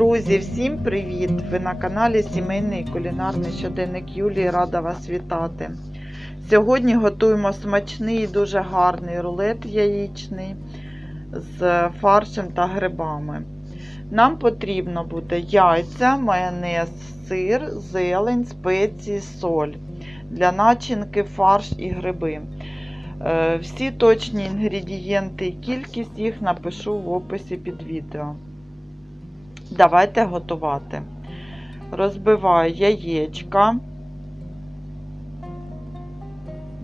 Друзі, всім привіт! Ви на каналі Сімейний кулінарний щоденник Юлії. Рада вас вітати. Сьогодні готуємо смачний і дуже гарний рулет яєчний з фаршем та грибами. Нам потрібно буде яйця, майонез, сир, зелень, спеції, соль. Для начинки фарш і гриби. Е, Всі точні інгредієнти і кількість їх напишу в описі під відео. Давайте готувати. Розбиваю яєчка.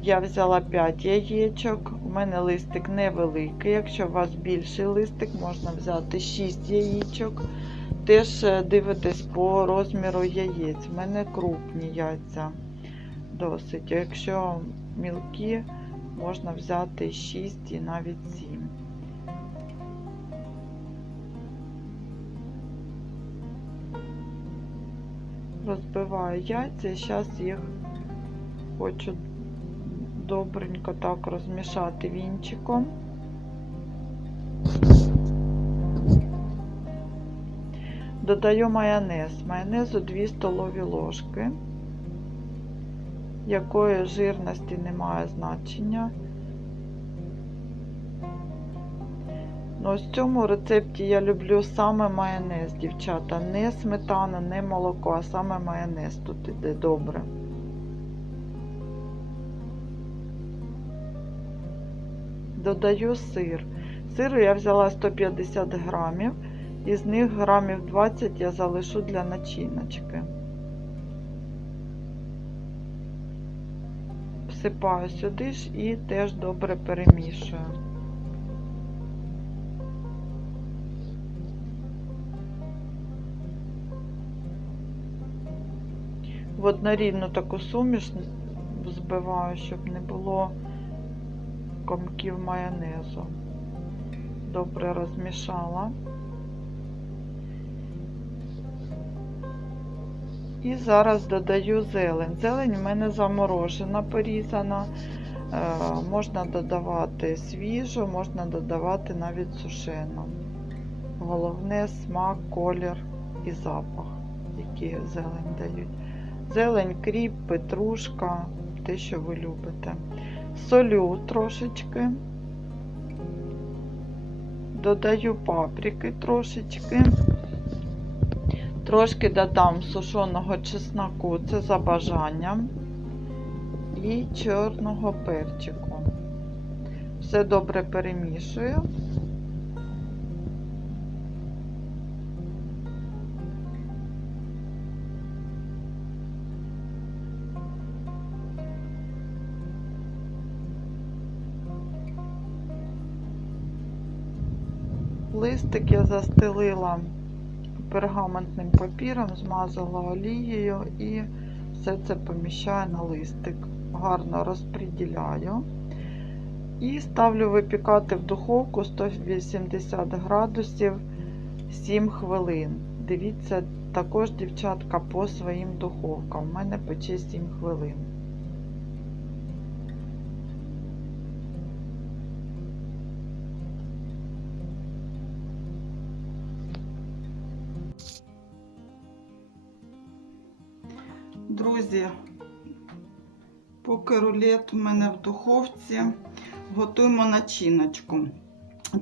Я взяла 5 яєчок. У мене листик невеликий. Якщо у вас більший листик, можна взяти 6 яєчок. Теж е, дивитесь по розміру яєць. У мене крупні яйця досить. Якщо мілкі, можна взяти 6 і навіть 7. Розбиваю яйця і зараз їх хочу добренько так розмішати вінчиком. Додаю майонез. Майонезу 2 столові ложки, якої жирності немає значення. Ось в цьому рецепті я люблю саме майонез, дівчата. Не сметана, не молоко, а саме майонез тут іде добре. Додаю сир. Сиру я взяла 150 грамів, із них грамів 20 я залишу для начиночки. Всипаю сюди ж і теж добре перемішую. В однорідну таку суміш збиваю, щоб не було комків майонезу. Добре розмішала. І зараз додаю зелень. Зелень в мене заморожена, порізана. Е, можна додавати свіжу, можна додавати навіть сушену. Головне смак, колір і запах, які зелень дають. Зелень, кріп, петрушка, те, що ви любите. Солю трошечки. Додаю паприки трошечки. Трошки додам сушеного чесноку, це за бажанням. І чорного перчику. Все добре перемішую. Листик я застелила пергаментним папіром, змазала олією і все це поміщаю на листик. Гарно розподіляю. І ставлю випікати в духовку 180 градусів 7 хвилин. Дивіться, також, дівчатка, по своїм духовкам. У мене пече 7 хвилин. Друзі, поки рулет у мене в духовці, готуємо начиночку.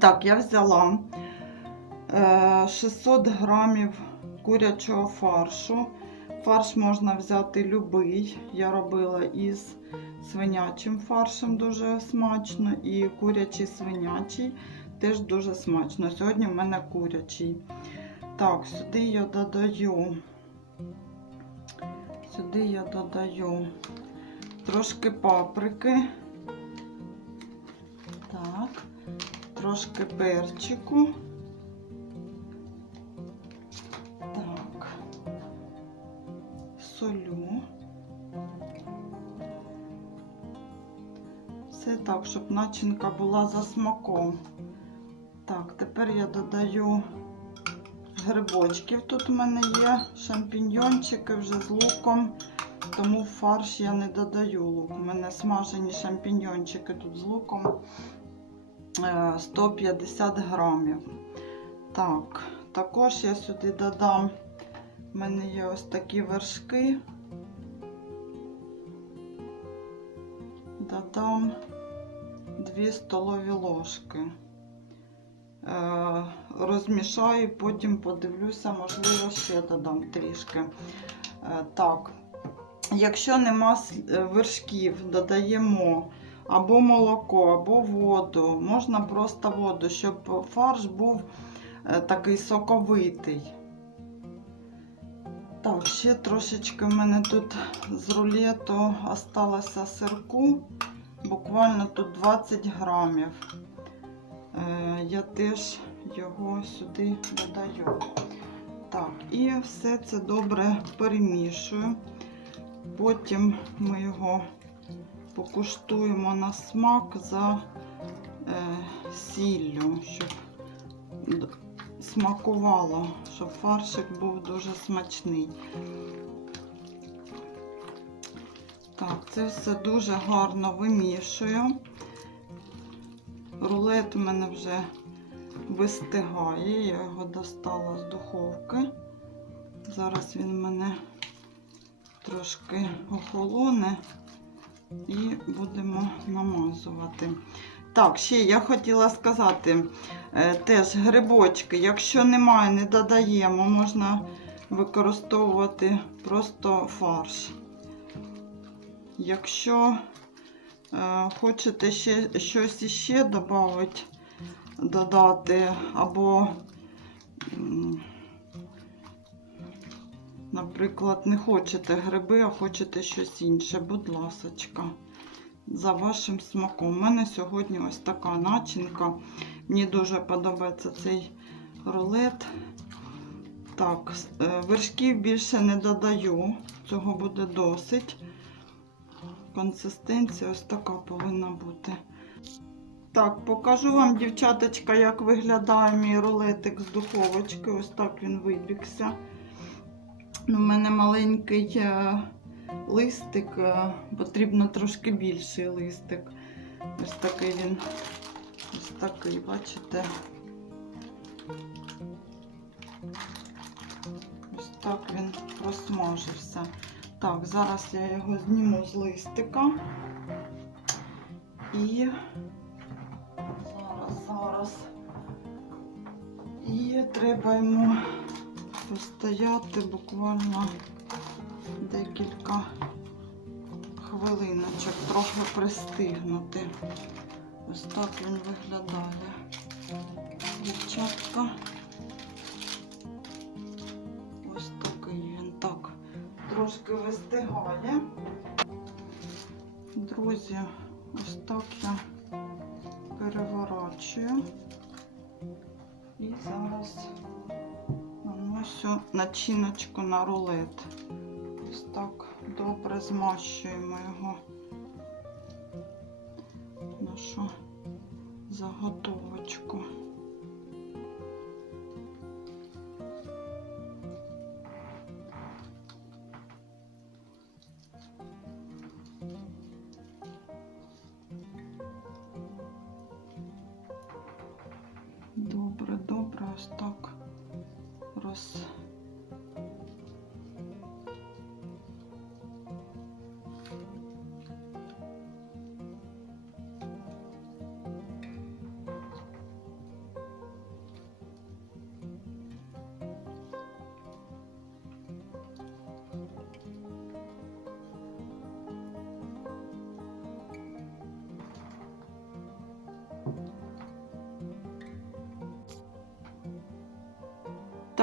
Так, я взяла е, 600 грамів курячого фаршу. Фарш можна взяти любий. Я робила із свинячим фаршем дуже смачно, і курячий свинячий теж дуже смачно. Сьогодні в мене курячий. Так, сюди я додаю. Сюди я додаю трошки паприки, так, трошки перчику, так, солю. Все так, щоб начинка була за смаком. Так, тепер я додаю грибочків тут у мене є, шампіньйончики вже з луком, тому фарш я не додаю лук. У мене смажені шампіньйончики тут з луком е, 150 грамів. Так, Також я сюди додам, в мене є ось такі вершки. Додам 2 столові ложки. Е, розмішаю, потім подивлюся, можливо, ще додам трішки. Е, так, якщо нема е, вершків, додаємо або молоко, або воду. Можна просто воду, щоб фарш був такий соковитий. Так, ще трошечки в мене тут з рулету осталося сирку. Буквально тут 20 грамів. Е, Я теж його сюди додаю. Так, і все це добре перемішую. Потім ми його покуштуємо на смак за е, сіллю, щоб смакувало, щоб фаршик був дуже смачний. Так, це все дуже гарно вимішую. Рулет у мене вже вистигає, я його достала з духовки. Зараз він мене трошки охолоне і будемо намазувати. Так, ще я хотіла сказати, е, теж грибочки, якщо немає, не додаємо, можна використовувати просто фарш. Якщо хочете ще щось іще додати, додати, або, наприклад, не хочете гриби, а хочете щось інше, будь ласочка, за вашим смаком. У мене сьогодні ось така начинка. Мені дуже подобається цей рулет. Так, е, вершків більше не додаю, цього буде досить. Консистенція ось така повинна бути. Так, покажу вам, дівчаточка, як виглядає мій рулетик з духовочки. Ось так він вибігся. У мене маленький е, листик, е, потрібно трошки більший листик. Ось такий він, ось такий, бачите? Ось так він просмажився. Так, зараз я його зніму з листика. І зараз, зараз. І треба йому постояти буквально декілька хвилиночок, трохи пристигнути. Ось так він виглядає. Дівчатка. Трошки вистигає. Друзі, ось так я переворачую. І зараз наношу начиночку на рулет. Ось так добре змащуємо його. Нашу заготовочку.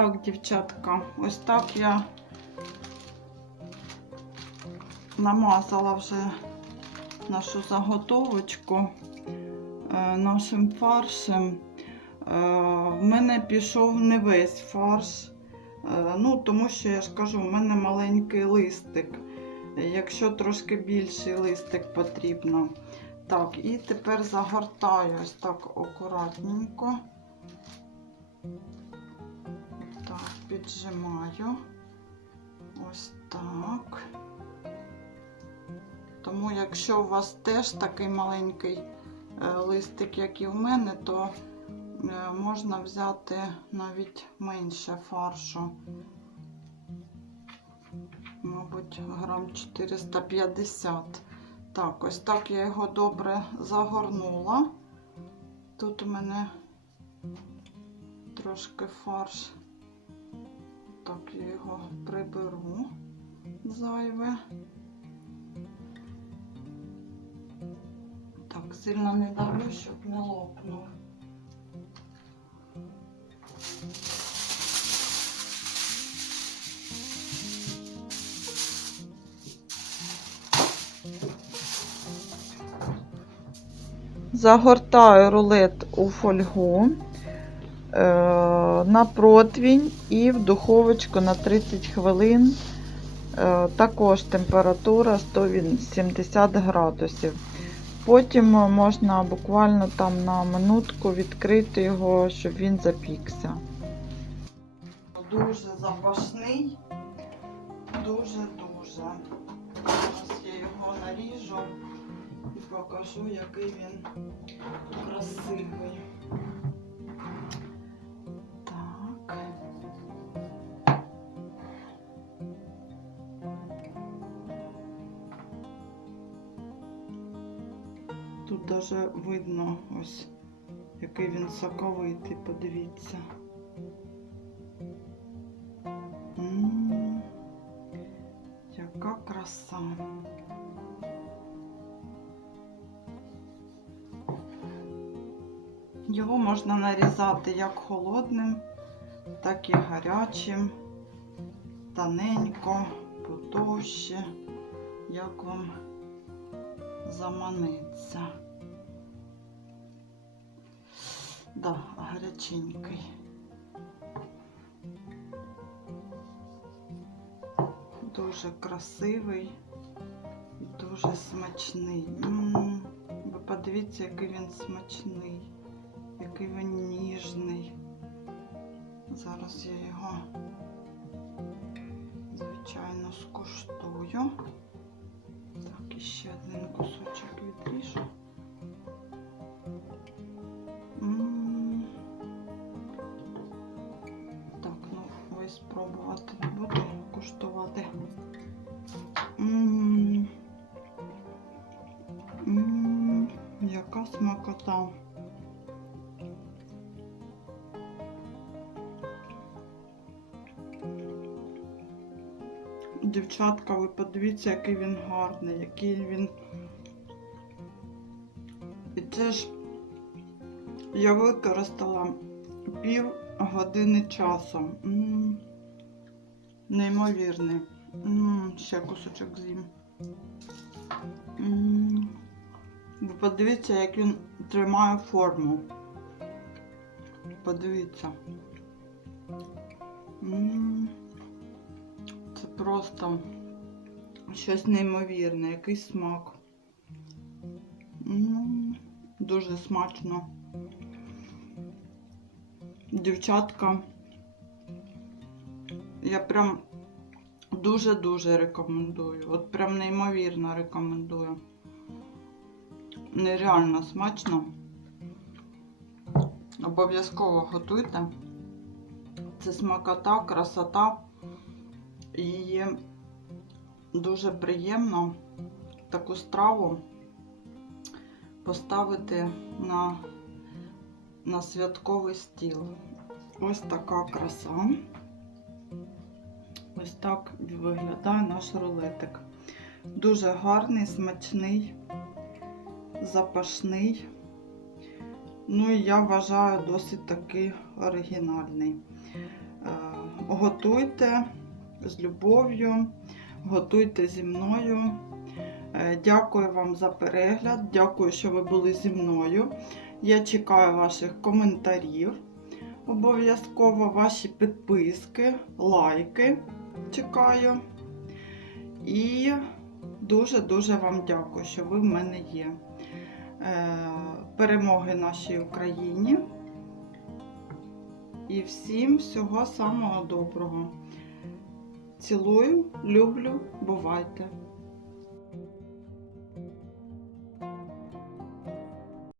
Так, дівчатка, ось так я намазала вже нашу заготовочку е, нашим фаршем. Е, В мене пішов не весь фарш, е, ну, тому що я ж кажу, в мене маленький листик. Якщо трошки більший листик потрібно. Так, і тепер загортаю ось так акуратненько. Піджимаю. Ось так. Тому, якщо у вас теж такий маленький е, листик, як і в мене, то Е, Можна взяти навіть менше фаршу. Мабуть, грам 450. Так, ось так я його добре загорнула. Тут у мене трошки фарш. Так, я його приберу зайве. Так, сильно не давлю, щоб не лопнув. Загортаю рулет у фольгу на противінь і в духовочку на 30 хвилин. Е, також температура 170 градусів. Потім можна буквально там на минутку відкрити його, щоб він запікся. Дуже запашний, дуже-дуже. Зараз я його наріжу і покажу, який він даже видно ось, який він соковитий, подивіться. Яка краса. Його можна нарізати як холодним, так і гарячим, тоненько, потовще, як вам заманиться. Да, гаряченький. Дуже красивий дуже смачний. М, Ви подивіться, який він смачний, який він ніжний. Зараз я його, звичайно, скуштую. Так, і ще один кусочок відріжу. Смакота. Дівчатка, ви подивіться, який він гарний, який він. І це ж я використала пів години часу. М, Неймовірний. Ще кусочок з'їм. Ви подивіться, як він тримає форму. Подивіться. Це просто щось неймовірне, який смак. Дуже смачно. Дівчатка, я прям дуже-дуже рекомендую. От прям неймовірно рекомендую. Нереально смачно. Обов'язково готуйте. Це смакота, красота. І дуже приємно таку страву поставити на, на святковий стіл. Ось така краса. Ось так виглядає наш рулетик. Дуже гарний, смачний, запашний. Ну і я вважаю досить таки оригінальний. Е, Готуйте з любов'ю, готуйте зі мною. Е, Дякую вам за перегляд. Дякую, що ви були зі мною. Я чекаю ваших коментарів. Обов'язково ваші підписки, лайки чекаю. І дуже-дуже вам дякую, що ви в мене є. Е, Перемоги нашій Україні. І всім всього самого доброго. Цілую, люблю, бувайте!